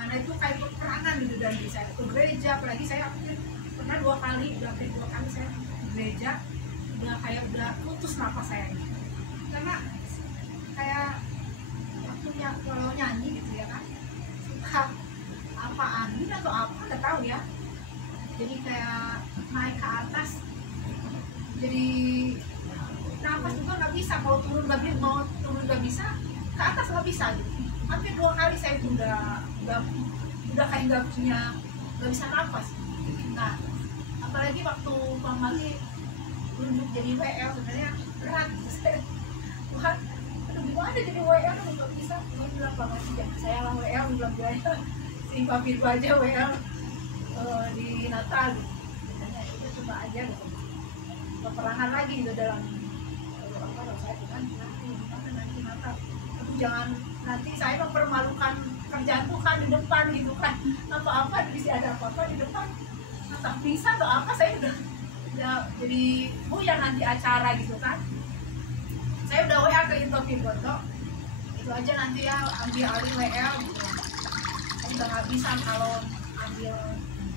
mana itu kayak peperangan gitu dari saya ke gereja, apalagi saya pernah 2 kali, udah hampir 2 kali saya ke gereja, udah kayak udah putus nafas saya gitu. Karena kayak waktunya kalau nyanyi gitu ya kan, suka apa angin atau apa nggak tahu ya, jadi kayak naik ke atas, jadi nafas juga nggak bisa, kalau turun nggak bisa, ke atas nggak bisa gitu. Hampir 2 kali saya itu udah kayak nggak bisa nafas. Nah, apalagi waktu Bang Mali tunjuk jadi WL, sebenarnya berat. Tuhan, aduh gimana jadi WL nggak bisa. Dia bilang Bang Mali, jangan saya lah WL, bilang dia si Papi itu aja WL di Natal gitu. Katanya itu coba aja gitu. Peperangan lagi gitu dalam apa saya Tuhan nanti Natal. Aduh jangan nanti saya mempermalukan kerjaan Tuhan di depan gitu kan, apa-apa bisa ada apa-apa di depan atau bisa atau apa, saya udah jadi yang nanti acara gitu kan. Saya udah WA ke Intopin Bondo, itu aja nanti ya ambil alih WL gitu. Saya udah nggak bisa kalau ambil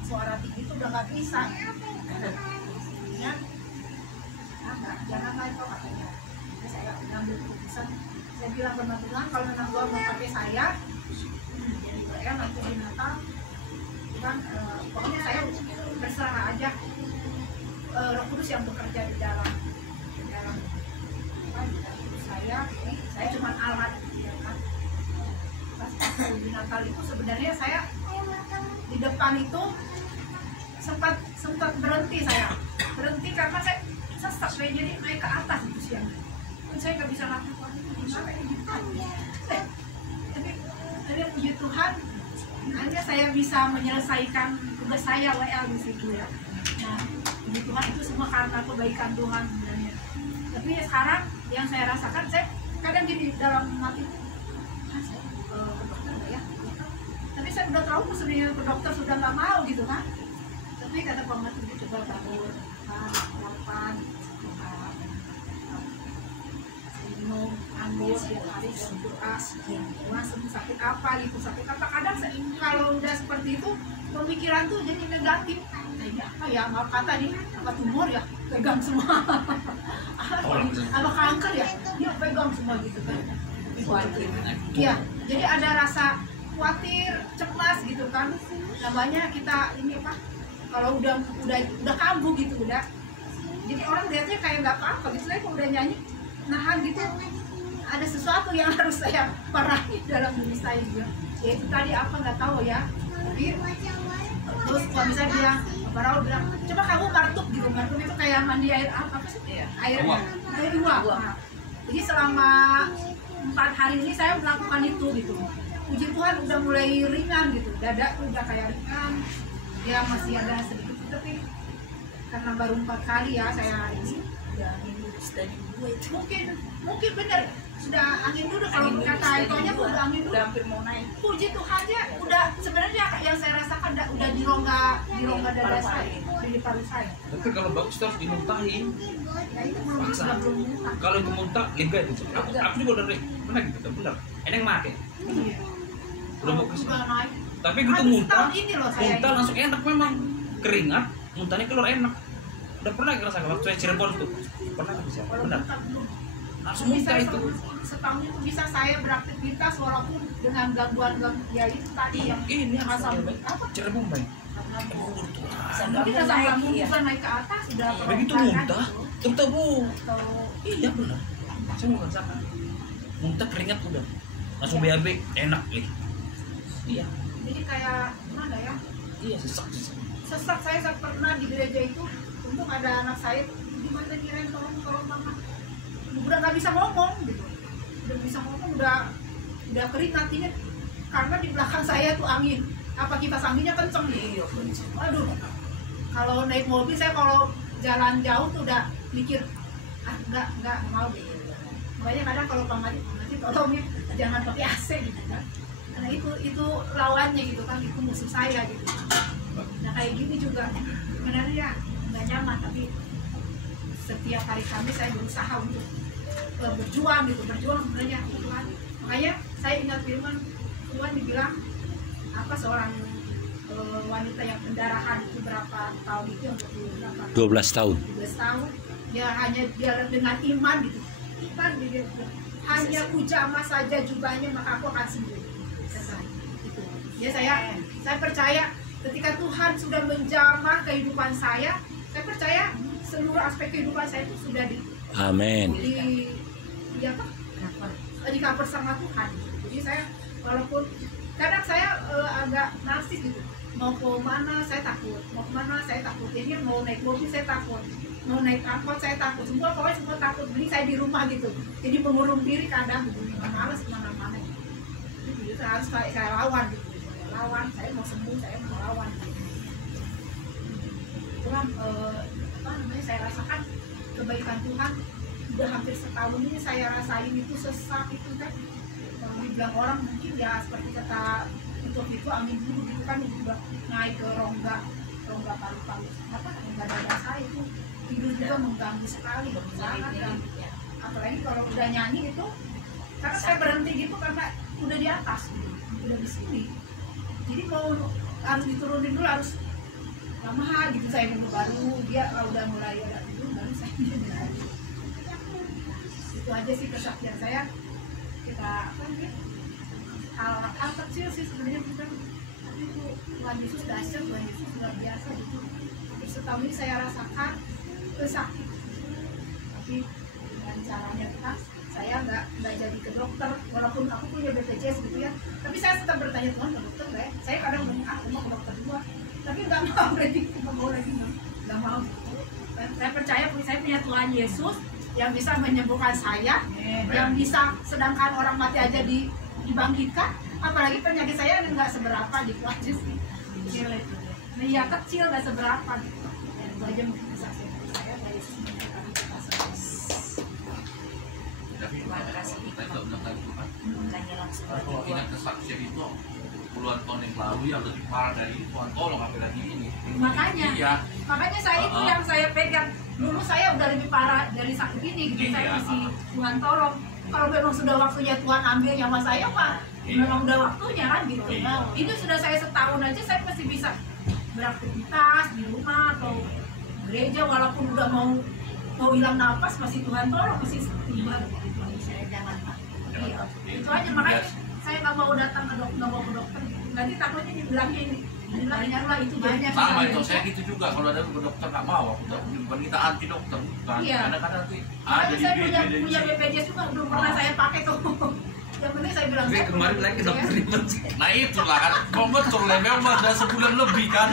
suara tinggi itu udah nggak bisa ya. Jangan itu katanya. Jadi saya ngambil keputusan, saya bilang benar-benar kalau memang gua mau pakai saya jadi WL nanti di Natal kan, pokoknya saya berserah aja, Roh Kudus yang bekerja di dalam saya cuma alat ya kan. Pas di Natal itu sebenarnya saya di depan itu sempat berhenti karena saya sesak, saya jadi naik ke atas itu siang, dan saya nggak bisa lakukan itu gimana ini tapi puji Tuhan hanya saya bisa menyelesaikan tugas saya WL di situ ya. Nah, puji Tuhan itu semua karena kebaikan Tuhan sebenarnya. Tapi ya sekarang yang saya rasakan, saya kadang gini dalam hati, saya ke dokter nggak ya? Tapi saya udah tahu sebenarnya ke dokter sudah nggak mau gitu kan. Tapi kata pengamat itu coba bangun, makan, minum anggur setiap hari, berdoa, sembuh sakit apa gitu, sakit apa. Kadang kalau udah seperti itu pemikiran tuh jadi negatif. Kayaknya apa ya, maaf kata nih, apa tumor ya, pegang semua. Apa kanker ya, dia pegang semua gitu kan. Iya, jadi ada rasa khawatir, cemas gitu kan. Namanya kita ini apa? Kalau udah kambuh gitu udah. Jadi orang lihatnya kayak nggak apa-apa gitu. Saya kalau udah nyanyi nahan gitu, ada sesuatu yang harus saya parahi dalam diri saya juga. Ya itu tadi apa nggak tahu ya. Tapi terus kalau misalnya bilang, Pak Raul bilang, coba kamu martup gitu. Martup itu kayak mandi air apa sih? Air uap. Nah, jadi selama 4 hari ini saya melakukan itu gitu. Puji Tuhan udah mulai ringan gitu. Dada udah kayak ringan. Ya masih ada sedikit, tapi karena baru 4 kali ya saya ini udah dari dua itu. Mungkin benar sudah angin dulu, kalau kata Etonya tuh udah angin dulu, udah hampir mau naik. Puji Tuhan ya, udah sebenarnya yang saya rasakan udah di rongga dada saya, di paru saya. Tapi kalau bagus terus dimuntahin. Ya itu belum muntah. Kalau itu muntah lega itu. Aku juga udah pernah gitu, benar. Enak make. Iya. Udah mau kesini. Naik. Tapi gitu muntah ini. langsung enak memang, keringat, muntahnya keluar enak. Udah pernah ngerasain waktu saya Cirebon tuh, pernah nggak bisa? Benar. Langsung muntah itu. Setahun itu bisa saya beraktivitas walaupun dengan gangguan ya itu tadi yang ini asam apa? Cirebon baik. Kita sampai bukan naik ke atas sudah. Begitu muntah, tuh. Iya benar. Saya mau rasakan. Muntah keringat udah, langsung BAB enak nih. Iya. Jadi kayak mana ya? Iya sesak. Sesak saya pernah di gereja itu, untung ada anak saya, gimana kirain tolong mama. Udah nggak bisa ngomong gitu. Udah bisa ngomong udah kering hatinya karena di belakang saya tuh angin. Apa kipas anginnya kenceng nih. Aduh. Kalau naik mobil saya kalau jalan jauh tuh udah mikir nggak mau gitu. Makanya kadang kalau Pak Mati tolongin jangan pakai AC gitu kan. Karena itu lawannya gitu kan, itu musuh saya gitu. Nah kayak gini juga sebenarnya nggak nyaman, tapi setiap hari Kamis saya berusaha untuk berjuang gitu, berjuang sebenarnya Tuhan. Makanya saya ingat firman Tuhan dibilang apa seorang wanita yang pendarahan itu berapa tahun itu yang 12 tahun. 12 tahun ya, hanya dia dengan iman gitu, iman dia hanya kujama saja jubahnya maka aku akan sembuh. Itu ya, saya percaya ketika Tuhan sudah menjamah kehidupan saya percaya seluruh aspek kehidupan saya itu sudah Amin. di apa? Di cover sama Tuhan. Jadi saya walaupun kadang saya agak narsis gitu, mau ke mana saya takut, mau kemana saya takut, jadi mau naik mobil saya takut, mau naik angkot saya takut, pokoknya semua takut. Jadi saya di rumah gitu, jadi mengurung diri kadang gitu, malas kemana-mana gitu. Jadi saya harus saya lawan gitu, saya mau sembuh, saya mau lawan gitu. Itulah saya rasakan kebaikan Tuhan. Udah hampir setahun ini saya rasain itu sesak itu kan. Kalau dibilang orang mungkin ya seperti kata itu angin dulu gitu kan, udah naik ke rongga paru-paru rongga dada saya itu tidur juga mengganggu sekali, sangat kan. Apalagi kalau udah nyanyi gitu, karena saya berhenti gitu karena udah di atas gitu, udah di sini. Jadi mau harus diturunin dulu, harus lama gitu saya dulu, baru dia udah mulai ada tidur baru saya mulai. Itu aja sih kesaktian saya. Kita apa nih, hal kecil sih sebenarnya, bukan, tapi itu Tuhan Yesus dahsyat, Tuhan Yesus luar biasa gitu. Hampir setahun ini saya rasakan sakit, tapi dengan caranya Tuhan saya nggak jadi ke dokter, walaupun aku punya BPJS gitu ya, tapi saya tetap bertanya, Tuhan ke dokter nggak ya? Saya kadang aku mau ke dokter dua, tapi nggak mau lagi nggak mau. Saya percaya saya punya Tuhan Yesus yang bisa menyembuhkan saya, yang bisa, sedangkan orang mati aja dibangkitkan, apalagi penyakit saya nggak seberapa gitu aja sih, kecil itu. Nah ya kecil nggak seberapa gitu. Itu aja mungkin kesaksian saya, Tuhan Yesus menyembuhkan kita semua. Terima kasih. Ingat kesaksian itu puluhan tahun yang lalu yang lebih parah dari ini, Tuhan tolong lagi ini. Makanya saya itu yang saya pegang. Dulu saya udah lebih parah dari sakit ini gitu, saya isi Tuhan tolong. Kalau memang sudah waktunya Tuhan ambil nyawa saya, Pak, memang udah waktunya kan gitu. Itu sudah saya setahun aja saya masih bisa beraktivitas di rumah atau gereja, walaupun udah mau hilang nafas masih Tuhan tolong, masih tiba gitu. Saya jangan Pak. Iya, itu aja, makanya saya nggak mau datang ke dokter, nggak mau ke dokter. Nanti takutnya dibilangnya ini. Lah itu banyak sama itu saya gitu juga, kalau ada ke dokter nggak mau, bukan kita anti dokter, bukan. Iya. Kadang-kadang nanti saya punya BPJS juga belum pernah saya pakai tuh. Yang penting saya bilang Tapi kemarin lagi ke dokter ribet. nah itulah kan, kok betul lah, memang udah sebulan lebih kan,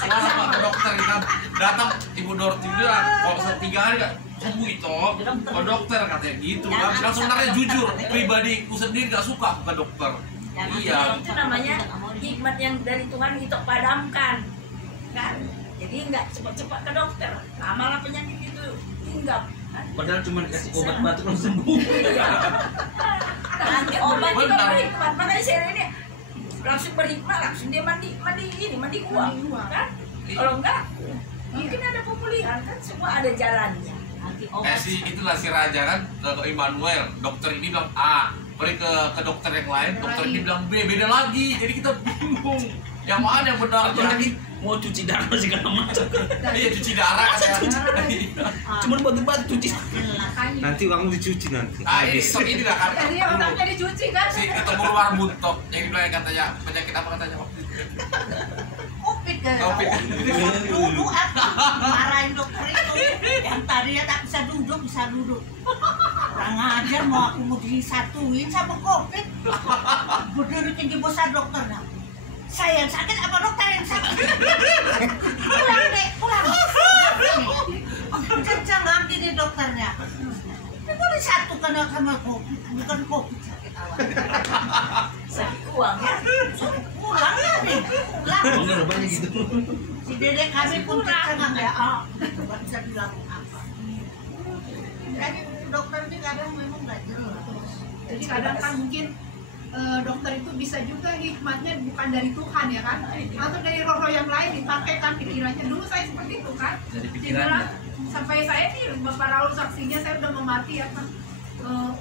selama ke dokter kan, datang Ibu Dorti bilang, kok 3 hari nggak sembuh itu, ke dokter katanya gitu, kan sebenarnya jujur, pribadiku sendiri nggak suka ke dokter. Iya. Itu namanya hikmat yang dari Tuhan itu padamkan, kan? Jadi nggak cepat-cepat ke dokter, lama-lama penyakit itu hinggap. Padahal cuma dikasih obat batuk langsung sembuh. Nanti obat juga berhikmat, makanya saya ini langsung berhikmat, langsung dia mandi uang, kan? Kalau enggak, mungkin ada pemulihan, kan semua ada jalannya. Itulah si Raja kan ke Immanuel, dokter ini bilang A, pergi ke dokter yang lain, dokter ini bilang B, beda lagi, jadi kita bingung yang mana yang benar. Apalagi mau cuci darah segala macam. Iya, cuci darah katanya. Cuman batu-batu cuci. Nanti uangmu dicuci nanti. Ini lah kan. Jadi otaknya dicuci kan? Si ketemu luar buntok, yang dibilang katanya penyakit apa katanya waktu itu? Covid kan? Covid. Dulu aku marahin dokter itu, yang tadinya tak bisa duduk. Kurang ajar, mau disatuin sama Covid. Berdiri tinggi besar dokternya. Saya yang sakit apa dokter yang sakit? Pulang. Kencang lagi nih dokternya. Itu disatukan sama Covid, bukan Covid sakit awal. Sakit uang ya? Sakit pulang ya nih. Uangnya banyak gitu. Si dedek kami pun kencang ya. Nggak bisa bilang apa. Jadi dokter ini kadang memang nggak jelas. Jadi kadang kan mungkin dokter itu bisa juga hikmatnya bukan dari Tuhan ya kan, atau dari roh-roh yang lain dipakai kan pikirannya. Dulu saya seperti itu kan, Dari dia pikiran. bilang, sampai saya nih Bapak Raul saksinya, saya udah mau mati ya kan,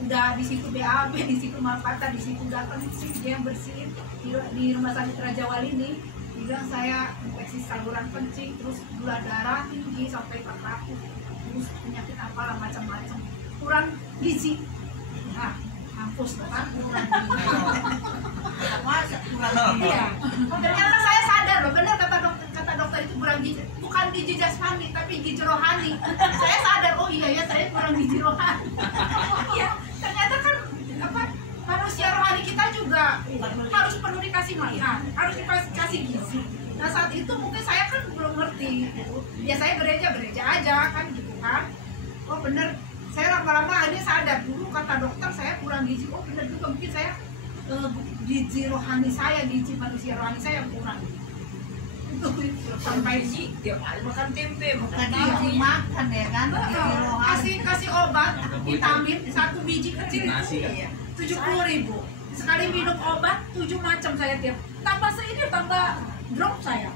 udah di situ BAB, di situ malpata, di situ datang sih dia yang bersihin, di rumah sakit Raja Wali ini bilang saya infeksi saluran kencing, terus gula darah tinggi sampai 400, terus penyakit apalah macam-macam, kurang gizi. Nah, mampus kan kurang gizi. Masa kurang Iya. Ternyata saya sadar loh, benar kata dokter itu kurang gizi, bukan gizi jasmani tapi gizi rohani. Saya sadar, oh iya ya saya kurang gizi rohani. Iya, ternyata kan apa manusia rohani kita juga harus perlu dikasih makan, harus dikasih gizi. Nah saat itu mungkin saya kan belum ngerti gitu. Ya saya gereja aja kan gitu kan. Oh bener, saya lama-lama akhirnya sadar dulu kata dokter saya kurang gizi. Oh bener juga mungkin saya gizi rohani saya, gizi manusia rohani saya yang kurang. Itu sampai tiap hari makan tempe, bukan Iya. gizi makan ya kan? Gizi rohani. kasih obat vitamin 1 biji kecil Nasi, kan? itu 70.000. Sekali minum obat 7 macam saya tiap. Tambah ini tambah drop saya.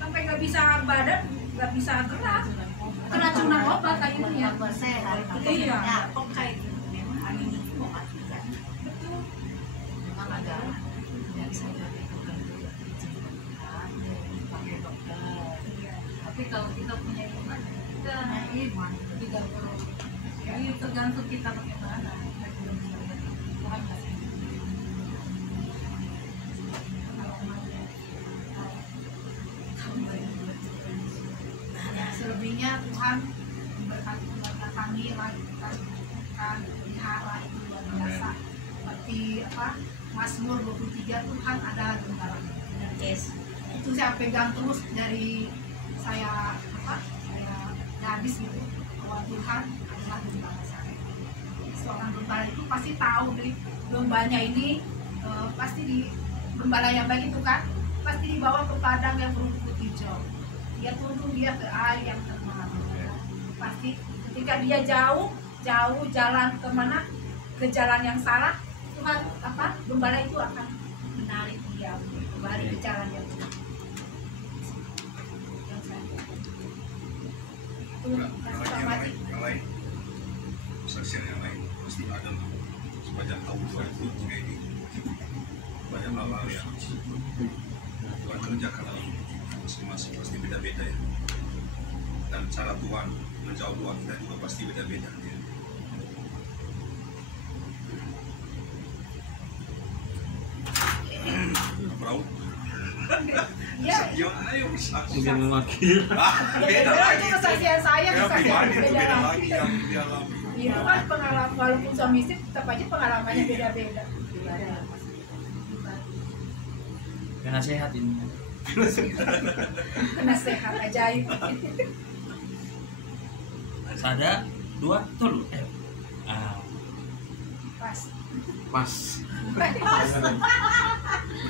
Sampai nggak bisa badan, nggak bisa gerak. Keracunan obat akhirnya. Tambah sehat. Iya. Ya, kok kayak gitu memang hari ini kok mati kan? Betul. Memang ada yang saya lakukan juga pakai dokter. Tapi kalau kita punya iman, kita Nah, iman. tidak perlu. Ya, itu tergantung kita bagaimana. Tuhan kasih. Selebihnya Tuhan memberkati keluarga kami, lanjutkan pelihara itu luar biasa. Seperti apa Mazmur 23, Tuhan ada gembala. Yes. Itu saya pegang terus dari saya gadis gitu, bahwa Tuhan adalah gembala saya. Seorang gembala itu pasti tahu dari gembanya ini pasti di gembala yang baik itu kan pasti dibawa ke padang yang berumput hijau. Dia tuntun dia ke air yang tenang. Pasti ketika dia jauh jalan kemana, ke jalan yang salah, Tuhan apa gembala itu akan menarik dia kembali ke jalan yang benar. Itu kasih selamat. Yang lain kesaksian yang lain pasti ada lah. Sepanjang tahun 2003 ini banyak hal-hal yang Tuhan kerjakan dalam hidup kita masing-masing, pasti beda-beda ya, dan cara Tuhan menjawab doa kita juga pasti beda-beda ya. Perahu Ya, gimana ayo saksi Dia mewakili. beda itu lagi kesaksian saya, ya, kesaksian pribadi itu beda lagi. lagi yang dialami. Itu kan pengalaman, walaupun suami istri tetap aja pengalamannya beda-beda. Kena sehat ini. Kena sehat ajaib. Ada 2 tolu. Pas. Pas.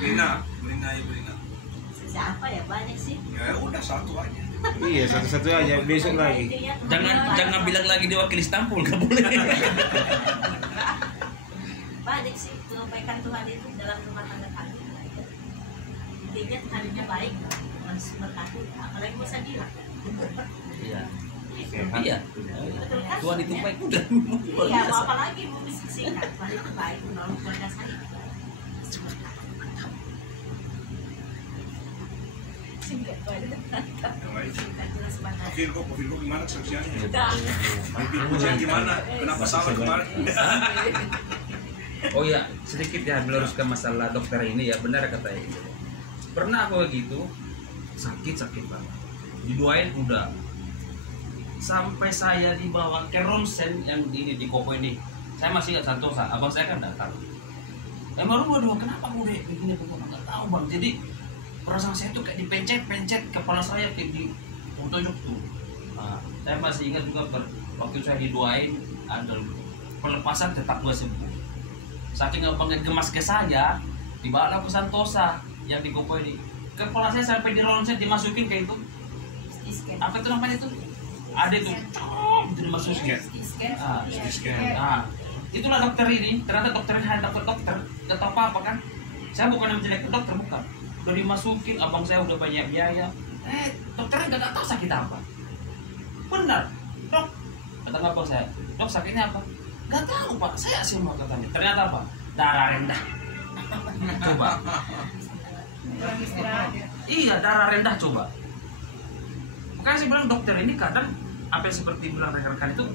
Brina ya Brina. Siapa ya banyak sih? Ya udah satu aja. Iya, satu-satu aja. Besok lagi. Jangan bilang lagi diwakili Istanbul, nggak boleh. Banyak sih kebaikan Tuhan itu dalam rumah tangga kami. Intinya harinya baik, harus berkati, apalagi bisa bilang. Iya. Iya. Betul kan? Tuhan itu baik udah. Iya, mau apa lagi mau bisik-bisikan, Tuhan itu baik menolong keluarga saya. Singkat banget. Yang lain. Kita jelas banget. Profil gimana kesaksiannya? Dah. Profil pujian gimana? Kenapa salah kemarin? Oh ya, sedikit ya meluruskan masalah dokter ini ya, benar kata itu. Pernah aku begitu, sakit banget. Didoain udah. Sampai saya dibawa ke ronsen yang ini di Koko ini. Saya masih nggak Santosa, abang saya kan datang. Emang lu doang kenapa lu deh begini begini nggak tahu bang. Jadi perasaan saya tuh kayak dipencet kepala saya kayak di tonjok tuh. Nah, saya masih ingat juga waktu saya didoain ada pelepasan tetap gue sembuh. Saking abangnya gemas ke saya, dibawa ke Santosa yang di Koko ini. Kepala saya sampai di ronsen dimasukin kayak itu. Apa itu namanya itu? Ada itu, itu dimasukin. Itulah dokter ini. Ternyata dokter ini hanya dokter, nggak tahu apa kan? Saya bukan yang menjelekkan dokter, bukan. Udah dimasukin, abang saya udah banyak biaya. Dokternya nggak tahu sakit apa. Benar, dok. Kata abang saya, dok sakitnya apa? Nggak tahu pak, saya semua katanya. Ternyata apa? Darah rendah. Coba. kurang istirahat ya. Iya, darah rendah coba. Makanya saya bilang dokter ini kadang apa yang seperti bilang rekan-rekan itu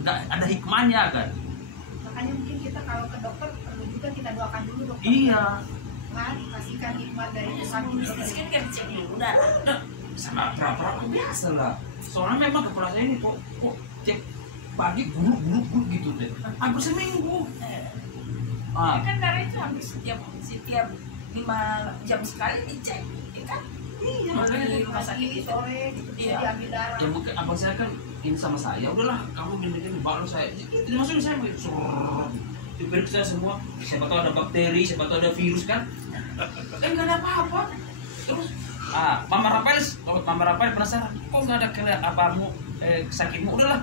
nggak ada hikmahnya kan. Makanya mungkin kita kalau ke dokter perlu juga kita doakan dulu dokter. Iya. Kan kasihkan hikmat dari Tuhan. Miskin kan cek dulu dah. Sama pera-pera biasa lah. Soalnya memang kepala saya ini kok cek pagi buruk gitu deh. Hampir seminggu. Ya kan darah itu hampir setiap 5 jam sekali dicek, ya kan? Iya, Makanya makanya di rumah sakit di sore gitu Iya. diambil darah. ya mungkin abang saya kan ini sama saya, udahlah kamu gini-gini baru saya jadi maksudnya saya diperiksa semua, siapa tahu ada bakteri, siapa tahu ada virus kan, nggak ada apa-apa. Terus Mama Rafael penasaran, kok nggak ada kelihatan apamu, sakitmu, udahlah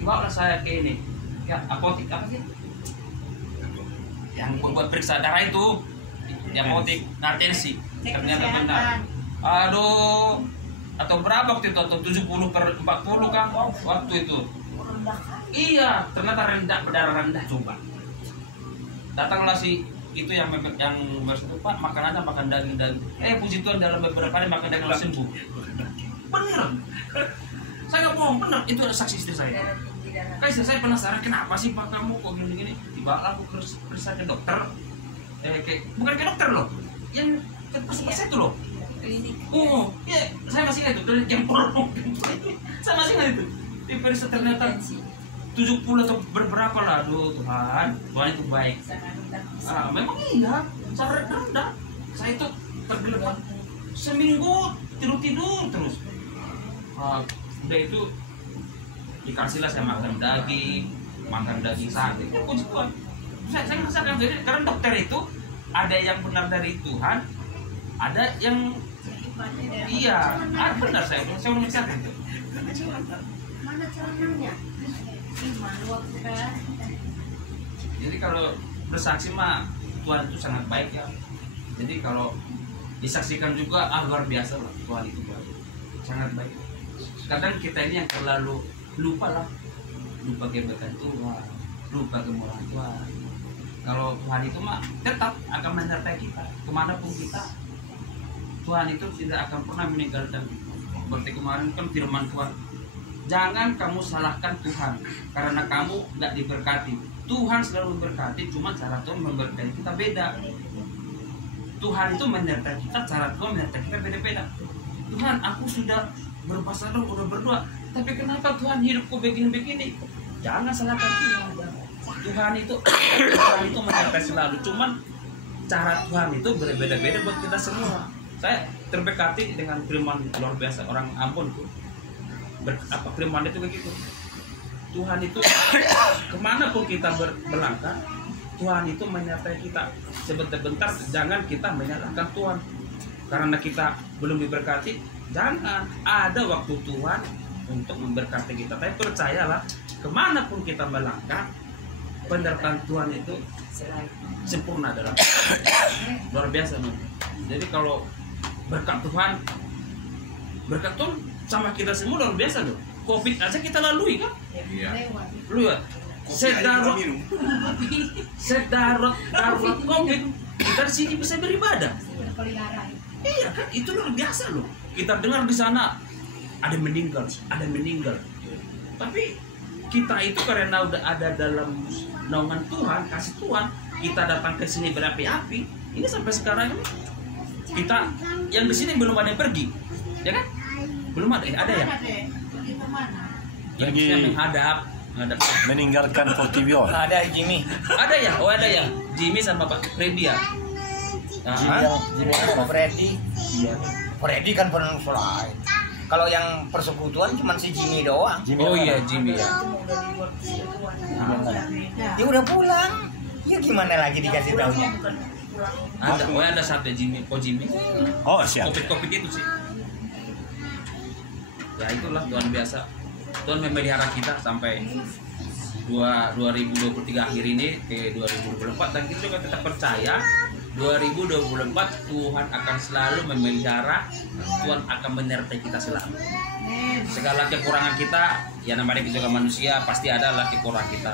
bawa saya ke ini, ya apotik apa sih, yang buat periksa darah itu, yang apotik, nartensi, Cek ternyata kesehatan. benar. Aduh, atau berapa waktu itu? Atau 70/40 kan waktu itu. Rendah kan? Iya, ternyata berdarah rendah coba. Datanglah si itu yang itu Pak, makan aja makan daging. Puji Tuhan dalam beberapa hari makan daging langsung sembuh. Bener. Saya nggak bohong, bener. Itu ada saksi istri saya. Darah tinggi, darah. Kan istri saya penasaran kenapa sih Pak kamu kok gini-gini. Tiba aku periksa ke dokter. Bukan ke dokter loh. Yang ke pusat itu loh. Klinik. Oh, iya, saya masih ingat itu dari yang porong. Saya masih ingat itu. Diperiksa ternyata 70 atau berberapa lah. Aduh Tuhan itu baik. Sangat rendah. Memang iya, sangat rendah. Saya itu tergeletak seminggu tidur terus. Udah itu dikasihlah saya makan daging sate. Ya puji Tuhan. Saya merasakan jadi karena dokter itu ada yang benar dari Tuhan, ada yang iya, benar saya udah mencatat itu. Mana celananya? Gimana waktu kan? Jadi kalau bersaksi mah Tuhan itu sangat baik ya. Jadi kalau disaksikan juga luar biasa lah, Tuhan itu baik, sangat baik. Kadang kita ini yang terlalu lupa kebaikan Tuhan, lupa kemurahan Tuhan. Kalau Tuhan itu mah tetap akan menyertai kita kemanapun kita. Tuhan itu tidak akan pernah meninggalkan kita. Seperti kemarin kan firman Tuhan, jangan kamu salahkan Tuhan karena kamu nggak diberkati. Tuhan selalu memberkati, cuma cara Tuhan memberkati kita beda. Tuhan itu menyertai kita, cara Tuhan menyertai kita beda-beda. Tuhan, aku sudah berpuasa, udah berdoa, tapi kenapa Tuhan hidupku begini-begini? Jangan salahkan Tuhan. Tuhan itu menyertai selalu, cuman cara Tuhan itu berbeda-beda buat kita semua. Saya terberkati dengan firman luar biasa orang Ambon tuh. Firman itu kayak gitu. Tuhan itu kemanapun kita melangkah, Tuhan itu menyertai kita. Sebentar-bentar jangan kita menyalahkan Tuhan karena kita belum diberkati. Jangan, ada waktu Tuhan untuk memberkati kita. Tapi percayalah, kemanapun kita melangkah, penyertaan Tuhan itu sempurna dalam luar biasa. Jadi kalau berkat Tuhan sama kita semua luar biasa loh. Covid aja kita lalui kan? Iya. Lihat, sedarot Covid kita di sini bisa beribadah. Iya kan, itu luar biasa loh. Kita dengar di sana ada meninggal. Tapi kita itu karena udah ada dalam naungan Tuhan, kasih Tuhan, kita datang ke sini berapi-api. Ini sampai sekarang ini kita yang di sini belum ada yang pergi, ya kan? Belum ada, ada ya? Yang Lagi menghadap. meninggalkan Potivion. Ada Jimmy. Ada ya? Oh ada ya? Jimmy sama Pak Freddy ya? Jimmy sama Freddy. Iya. Freddy kan pernah lain. Kalau yang persekutuan cuma si Jimmy doang. Oh iya Jimmy ya. Dia udah pulang. Ya gimana lagi dikasih tahunya? Ada satu Jimmy, Jimmy. Oh siap. Covid itu sih. Ya itulah Tuhan biasa. Tuhan memelihara kita sampai 2023 akhir ini ke 2024, dan kita juga tetap percaya 2024 Tuhan akan selalu memelihara, Tuhan akan menyertai kita selalu. Segala kekurangan kita, ya namanya kita juga manusia, pasti adalah kekurangan kita.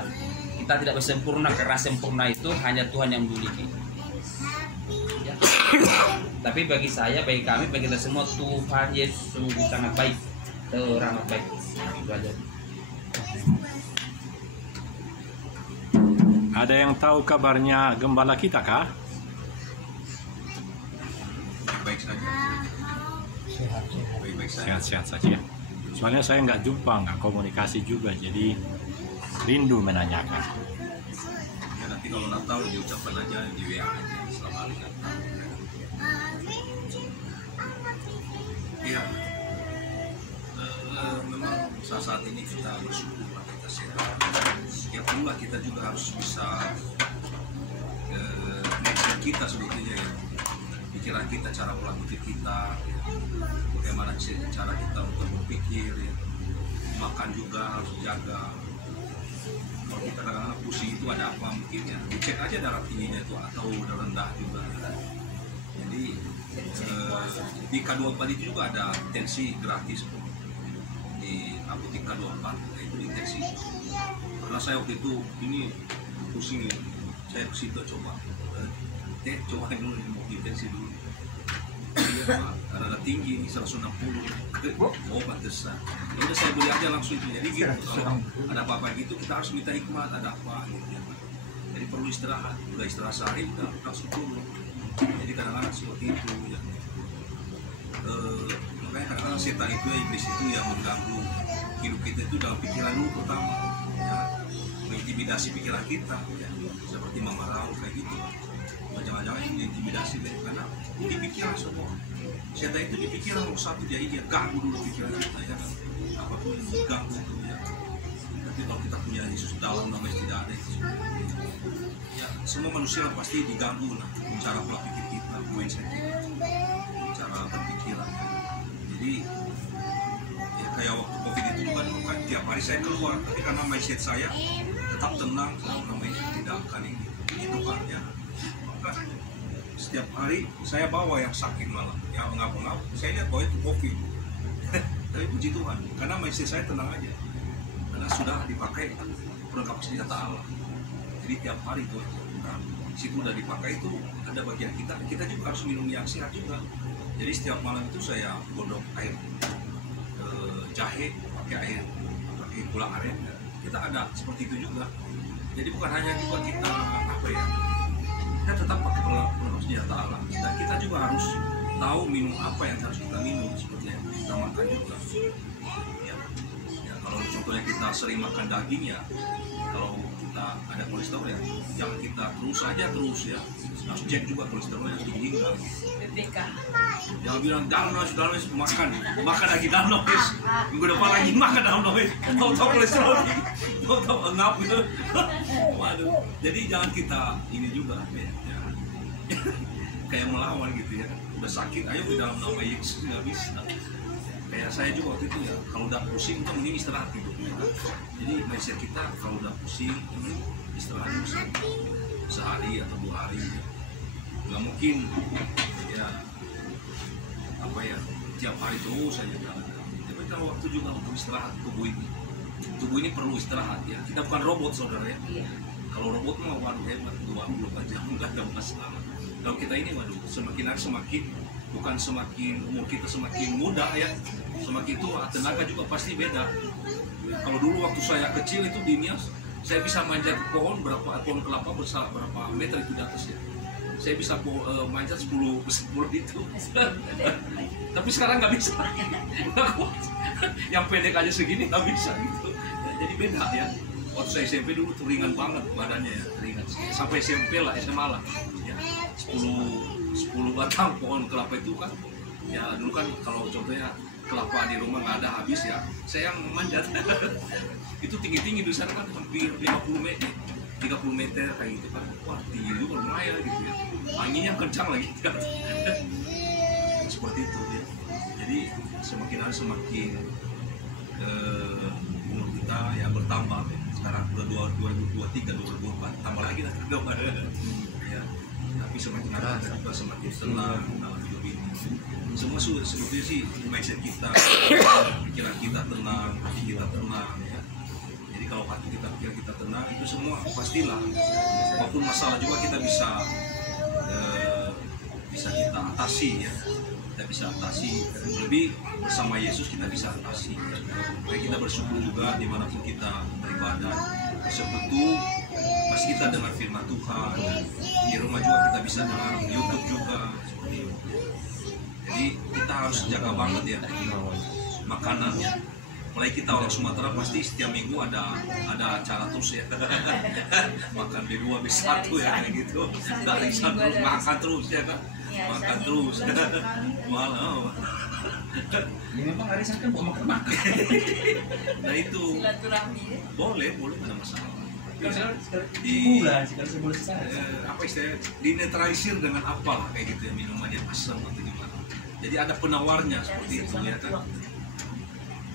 Kita tidak sempurna, karena sempurna itu hanya Tuhan yang memiliki. Tapi bagi saya, bagi kami, bagi kita semua, Tuhan Yesus sungguh sangat baik, teramat baik. Itu aja. Ada yang tahu kabarnya gembala kita kah? Baik saja. Baik-baik saja. Sehat-sehat saja. Soalnya saya nggak jumpa, nggak komunikasi juga, jadi rindu menanyakan. Ya nanti kalau Natal diucapkan aja di WA aja selama hari Natal. Iya. Memang saat ini kita bersyukur kita sehat. Ya pula kita juga harus bisa mindset kita sebetulnya ya. Pikiran kita, cara pola pikir kita, ya. Bagaimana cara kita untuk berpikir, ya. Makan juga harus dijaga. Kalau kita kadang-kadang pusing itu ada apa mungkin ya, dicek aja darah tingginya itu atau udah rendah juga. Ya. Jadi di K24 itu juga ada tensi gratis di apotek K24, itu deteksi. Karena saya waktu itu ini pusing ya, saya ke situ coba coba dulu mau deteksi dulu. Iya, karena tinggi 160. Oh pantesan. Ya udah saya beli aja langsung itu. Jadi gitu kalau ada apa-apa gitu kita harus minta hikmat, ada apa gitu ya. Jadi perlu istirahat. Udah istirahat sehari udah langsung turun. Jadi kadang-kadang seperti itu ya. Makanya kadang-kadang setan itu ya, iblis itu yang mengganggu hidup kita itu dalam pikiran dulu pertama ya, mengintimidasi pikiran kita ya, seperti memarau kayak gitu. Jangan-jangan ini intimidasi deh, karena di pikiran semua setan itu di pikiran nomor satu, jadi dia ganggu dulu pikiran kita ya kan, apapun yang diganggu itu ya. Tapi kalau kita punya Yesus dalam namanya tidak ada itu ya, semua manusia pasti diganggu lah cara pola pikir kita, mindset kita, cara berpikiran. Jadi ya kayak waktu COVID itu kan tiap hari saya keluar, tapi karena mindset saya tetap tenang, kalau namanya tidak akan ini itu kan ya. Setiap hari saya bawa yang sakit malah, yang ngap-ngap, saya lihat bahwa itu COVID. Tapi puji Tuhan, karena mindset saya tenang aja, karena sudah dipakai perlengkapan senjata Allah. Jadi tiap hari itu, nah, situ udah dipakai itu ada bagian kita juga harus minum yang sehat juga. Jadi setiap malam itu saya godok air jahe, pakai gula aren. Kita ada seperti itu juga. Jadi bukan hanya juga kita apa ya, kita tetap pakai perlengkapan senjata Allah, dan kita juga harus tahu minum apa yang harus kita minum, seperti yang kita makan juga ya. Ya kalau contohnya kita sering makan daging ya, kalau kita ada kolesterol ya jangan kita terus ya, harus cek juga kolesterolnya tinggi nggak gitu. Jangan bilang danos makan lagi danos, minggu depan lagi makan danos, tahu kolesterol tahu ngap gitu. Waduh, jadi jangan kita ini juga ya. Kayak melawan gitu ya, udah sakit ayo di dalam nama Yesus, nggak bisa. Kayak saya juga waktu itu ya, kalau udah pusing kita mending istirahat gitu ya. Jadi mindset kita kalau udah pusing istirahat sehari atau 2 hari ya. Nggak mungkin ya apa ya tiap hari terus saja kan. Tapi kalau waktu juga untuk istirahat tubuh ini perlu istirahat ya. Kita bukan robot saudara ya. Kalau robot mah waduh hebat 24 jam nggak ada masalah. Kalau kita ini waduh semakin hari semakin, bukan semakin umur kita semakin muda ya, semakin tua tenaga juga pasti beda. Kalau dulu waktu saya kecil itu di Nias saya bisa manjat pohon kelapa besar berapa meter itu di atas ya. Saya bisa manjat 10 itu. Tapi sekarang nggak bisa. Nggak kuat. Yang pendek aja segini nggak bisa gitu. Jadi beda ya. Waktu saya SMP dulu tuh ringan banget badannya ya, ringan. Sampai SMP lah, SMA lah. Ya, 10 batang pohon kelapa itu kan. Ya dulu kan kalau contohnya kelapa di rumah nggak ada habis ya, saya yang manjat. Itu tinggi-tinggi di sana kan hampir 50 meter. 30 meter kayak gitu kan, wah tinggi juga lumayan gitu ya, anginnya kencang lagi kan. Seperti itu ya. Jadi semakin hari semakin umur kita ya bertambah ya. Sekarang udah 2023, 2024 tambah lagi lah ya. Tapi semakin hari kita juga semakin tenang dalam hidup ini. Semua sebetulnya sih mindset kita, pikiran kita tenang, hati kita tenang ya. Jadi kalau hati kita, pikiran kita tenang, itu semua pastilah. Walaupun masalah juga kita bisa bisa kita atasi ya. Kita bisa atasi, lebih bersama Yesus kita bisa atasi. Makanya kita bersyukur juga dimanapun kita beribadah, bersekutu, pasti kita dengar firman Tuhan. Di rumah juga kita bisa dengar YouTube juga seperti itu. Jadi kita harus jaga banget ya makanannya. Mulai kita orang Sumatera pasti setiap minggu ada acara terus ya. Makan B2 B1 ya kayak gitu. Nggak bisa terus makan terus ya kan. Makan terus. Malah. Ya memang arisan kan buat makan. Nah itu boleh ada masalah. Apa istilahnya dinetralisir dengan apa lah kayak gitu ya, minumannya asam atau gimana. Jadi ada penawarnya seperti itu ya kan.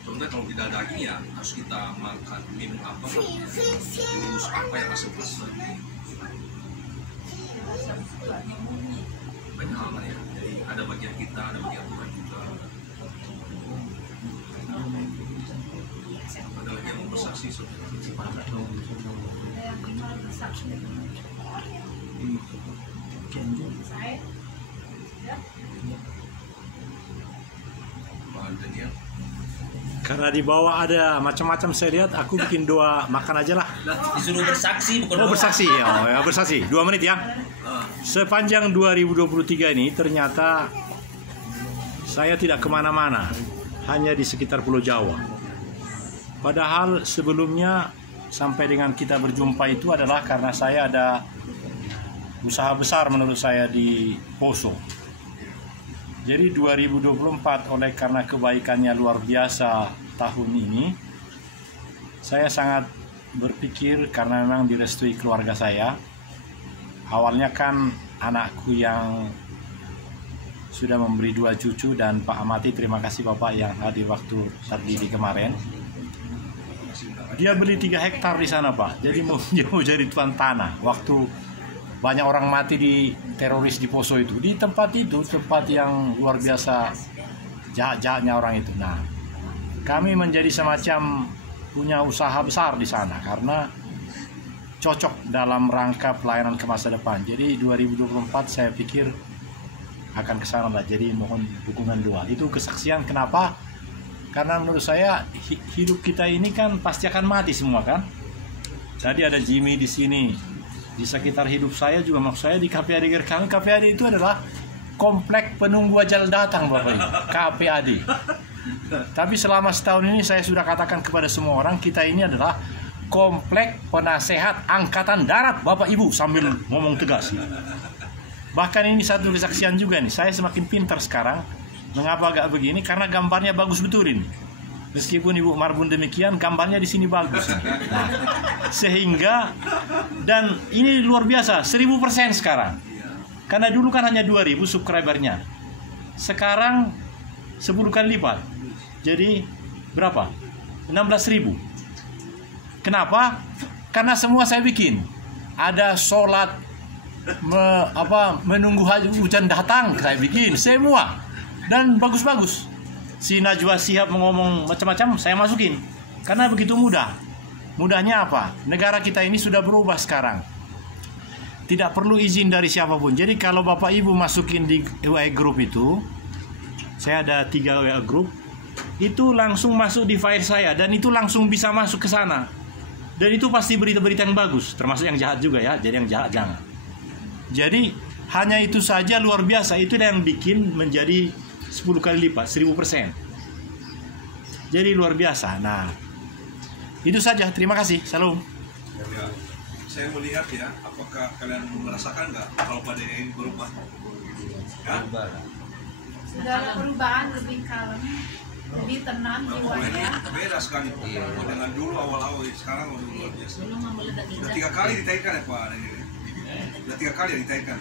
Contohnya kalau tidak daging ya harus kita makan minum apa, jus apa yang asam-asam. Banyak hal ya. Jadi ada bagian kita, ada bagian Tuhan juga. Ada lagi yang mau bersaksi saudara. Karena di bawah ada macam-macam, saya lihat aku bikin doa makan aja lah. Disuruh bersaksi bukan Oh bersaksi, ya bersaksi. 2 menit ya. Sepanjang 2023 ini ternyata saya tidak kemana-mana, hanya di sekitar Pulau Jawa. Padahal sebelumnya sampai dengan kita berjumpa itu adalah karena saya ada usaha besar menurut saya di Poso. Jadi 2024 oleh karena kebaikannya luar biasa tahun ini, saya sangat berpikir karena memang direstui keluarga saya. Awalnya kan anakku yang sudah memberi 2 cucu dan Pak Amati, terima kasih Bapak yang hadir waktu Tardidi kemarin. Dia beli 3 hektar di sana Pak, jadi mau jadi tuan tanah. Waktu banyak orang mati di teroris di Poso itu, di tempat itu, tempat yang luar biasa jahat-jahatnya orang itu. Nah, kami menjadi semacam punya usaha besar di sana karena cocok dalam rangka pelayanan ke masa depan. Jadi 2024 saya pikir akan ke sana lah. Jadi mohon dukungan doa. Itu kesaksian kenapa? Karena menurut saya hidup kita ini kan pasti akan mati semua kan. Jadi ada Jimmy di sini. Di sekitar hidup saya juga, maksud saya di KPAD kami. KPAD itu adalah komplek penunggu ajal datang Bapak Ibu, KPAD. Tapi selama setahun ini saya sudah katakan kepada semua orang, kita ini adalah komplek penasehat Angkatan Darat Bapak Ibu, sambil ngomong tegas. Bahkan ini satu kesaksian juga nih, saya semakin pintar sekarang. Mengapa agak begini? Karena gambarnya bagus betul ini. Meskipun Ibu Marbun demikian, gambarnya di sini bagus. Nah, sehingga dan ini luar biasa, 1000% sekarang. Karena dulu kan hanya 2000 subscribernya. Sekarang 10 kali lipat. Jadi berapa? 16.000. Kenapa? Karena semua saya bikin. Ada sholat menunggu hujan datang, saya bikin semua. Dan bagus-bagus. Si Najwa Shihab ngomong macam-macam, saya masukin. Karena begitu mudah. Mudahnya apa? Negara kita ini sudah berubah sekarang. Tidak perlu izin dari siapapun. Jadi kalau Bapak Ibu masukin di WA group itu, saya ada 3 WA group, itu langsung masuk di file saya. Dan itu langsung bisa masuk ke sana. Dan itu pasti berita-berita yang bagus. Termasuk yang jahat juga ya. Jadi yang jahat jangan. Jadi hanya itu saja luar biasa. Itu yang bikin menjadi 10 kali lipat, 1000%. Jadi luar biasa. Nah, itu saja. Terima kasih. Salam. Ya, saya melihat ya, apakah kalian merasakan nggak kalau pada ini berubah? Ya? Sudah ada perubahan, lebih kalem, lebih tenang jiwanya. Beda sekali dengan dulu awal-awal, sekarang udah luar biasa. Udah 3 kali ditaikkan ya Pak. Udah 3 kali ditaikkan.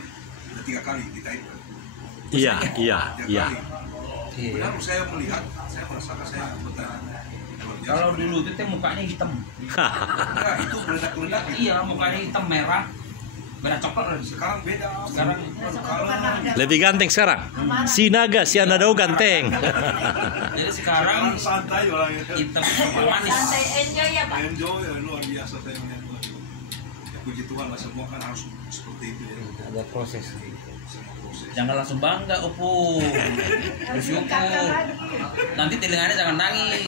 Udah 3 kali ditaikkan. Iya. Benar, saya melihat, saya merasakan, saya bertanya. Kalau dulu itu mukanya hitam. Nah, itu meledak-meledak. Iya, mukanya hitam merah. Merah coklat. Sekarang beda. Sekarang Lebih ganteng sekarang. Si naga, si anadau ganteng. jadi sekarang santai orangnya. hitam manis. Santai, enjoy ya Pak. Enjoy, luar biasa saya melihat. Ya, puji Tuhan lah, semua kan harus seperti itu ya. Ada proses. Semua proses. Jangan langsung bangga, Opung. Harus Bersyukur. meningkatkan lagi. Nanti telinganya jangan nangis.